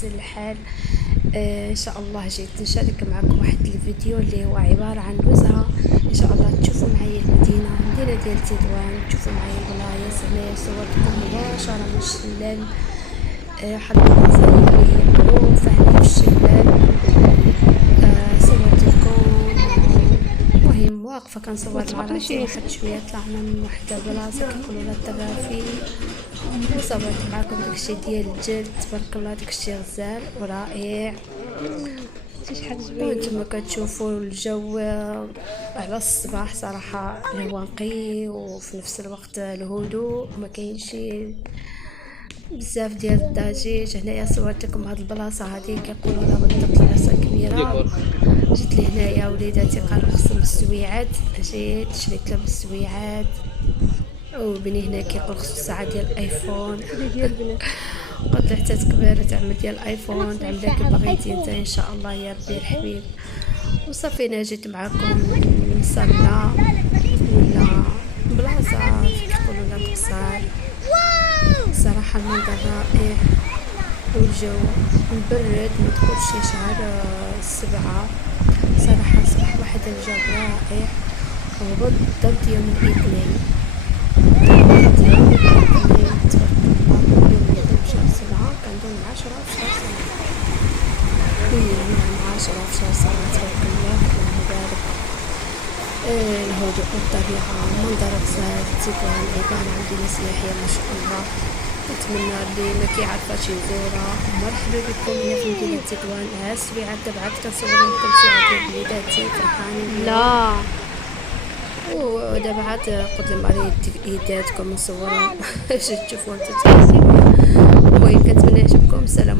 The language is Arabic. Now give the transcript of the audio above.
يحسن الحال. ان شاء الله جيت نشارك معكم واحد الفيديو اللي هو عبارة عن نزهة. ان شاء الله تشوفوا معايا المدينة ديال تطوان، تشوفوا معايا البلايص. هنايا صورتكم مباشرة من الشلال. واحد البلاصة اللي هي معروفة هنا في الشلال. صورت لكم، المهم واقفة كنصور مع راسي. واحد شوية طلعنا من واحد البلاصة كيقولوا لها الترافي، وصورت معكم داكشي ديال الجلد. تبارك الله داكشي غزال ورائع. وانتم كتشوفوا الجو على الصباح صراحة اللي هو نقي، وفي نفس الوقت الهدوء، ما كاينش بزاف ديال الضجيج. هنايا صورت لكم هاد البلاصه هادي كيقولوا لها بالضبط بلاصه كبيره. جيت لهنايا وليداتي قالوا خصهم السويعات، جيت شريت لهم السويعات. وبني هنا كيقول خصو الساعه ديال الايفون قلت له حتى تكبر تعمل ديال الايفون، تعمل لك بغيتي انت ان شاء الله يا ربي الحبيب. وصافي انا جيت معكم نصلى ولا بلاصه كيقولوا لها قصار. صراحة المنظر رائع، والجو مبرد، ما تقولش شهر 7. صراحة صباح واحد الجو رائع. وبالضبط يوم الاثنين تبارك الله، يوم شهر 7 كنظن 10 في شهر 7. نعم 10 في شهر 7 تبارك الله. اللهم بارك. الهدوء والطبيعة، منظر غزال. تطوان عبارة عن مدينة سياحية ما شاء الله. نتمنى اللي ما كيعرفاش يزورها مرحبا بكم هنا في مدينة تطوان. السويعات دابا عاد كنصور لكم سويعات ديال وليداتي فرحانين لا. ودابا عاد قلت لهم غير يداتكم نصورهم باش تشوفوا نتا. المهم كنتمنى يعجبكم. السلام